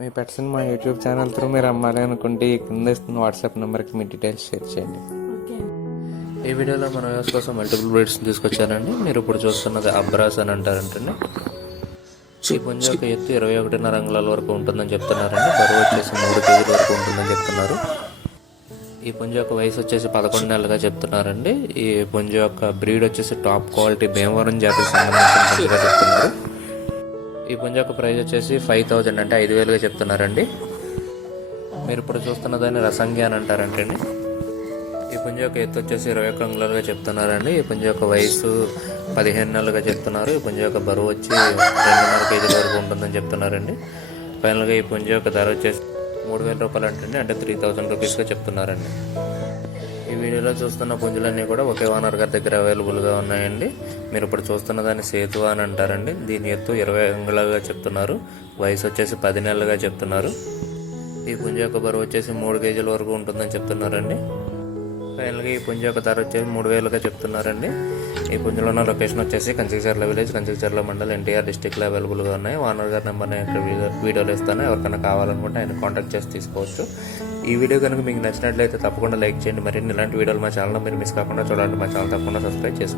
మీ పెట్స్ని మా YouTube channel through మీరు అమ్మాలి అనుకుంటే ఈ కింద ఇస్తున్న వాట్సాప్ నెంబర్కి మీ డీటెయిల్స్ షేర్ చేయండి. ఓకే ఈ వీడియోలో మన వ్యూస్ కోసం మల్టిపుల్ బ్రీడ్స్ తీసుకొచ్చానండి. మీరు ఇప్పుడు చూస్తున్నది అబ్రాస్ అని అంటారంటండి. ఈ పుంజ యొక్క ఎత్తు ఇరవై ఒకటిన్నర అంగుళాల వరకు ఉంటుందని చెప్తున్నారండి. బరువు వచ్చేసి మూడు కేజీల వరకు ఉంటుందని చెప్తున్నారు. ఈ పుంజ యొక్క వయసు వచ్చేసి పదకొండు నెలలుగా చెప్తున్నారండి. ఈ పుంజ యొక్క బ్రీడ్ వచ్చేసి టాప్ క్వాలిటీ భీమవరం జాతికి సంబంధించిన చెప్తున్నారు. ఈ పుంజ యొక్క ప్రైస్ వచ్చేసి ఫైవ్ థౌజండ్ అంటే ఐదు వేలుగా చెప్తున్నారండి. మీరు ఇప్పుడు చూస్తున్న దాన్ని రసంగి అని అంటారంటండి. ఈ పుంజ యొక్క ఎత్తు వచ్చేసి ఇరవై ఒక్క అంగుళాలుగా చెప్తున్నారండి. ఈ పుంజ యొక్క వయసు పదిహేను నెలలుగా చెప్తున్నారు. ఈ పుంజ యొక్క బరువు వచ్చి రెండున్నర కేజీల వరకు ఉంటుందని చెప్తున్నారండి. ఫైనల్గా ఈ పుంజ యొక్క ధర వచ్చేసి మూడు వేల రూపాయలు అంటే అంటే త్రీ థౌజండ్ రూపీస్గా చెప్తున్నారండి. ఈ వీడియోలో చూస్తున్న పుంజులన్నీ కూడా ఒకే ఓనర్ గారి దగ్గర అవైలబుల్గా ఉన్నాయండి. మీరు ఇప్పుడు చూస్తున్న దాన్ని సేతు అని అంటారండి. దీని ఎత్తు ఇరవై అంగుళాలుగా చెప్తున్నారు. వయసు వచ్చేసి పది నెలలుగా చెప్తున్నారు. ఈ పుంజ యొక్క బరువు వచ్చేసి మూడు కేజీల వరకు ఉంటుందని చెప్తున్నారండి. ఫైనల్గా ఈ పుంజ యొక్క ధర వచ్చేసి మూడు వేలుగా చెప్తున్నారండి. ఈ పుంజలో ఉన్న లొకేషన్ వచ్చేసి కంచికచర్ల విలేజ్ కంచికచర్ల మండల్ ఎన్టీఆర్ డిస్టిక్లో అవైలబుల్గా ఉన్నాయి. ఓనర్ గారి నెంబర్ నేను ఇక్కడ వీడియో వీడియోలో ఇస్తాను. ఎవరికైనా కావాలనుకుంటే ఆయన కాంటాక్ట్ చేసి తీసుకోవచ్చు. ఈ వీడియో కనుక మీకు నచ్చినట్లయితే తప్పకుండా లైక్ చేయండి. మరిన్ని ఇలాంటి వీడియోలు మా ఛానల్లో మీరు మిస్ కాకుండా చూడండి మా ఛానల్ తప్పకుండా సబ్స్క్రైబ్ చేసుకోండి.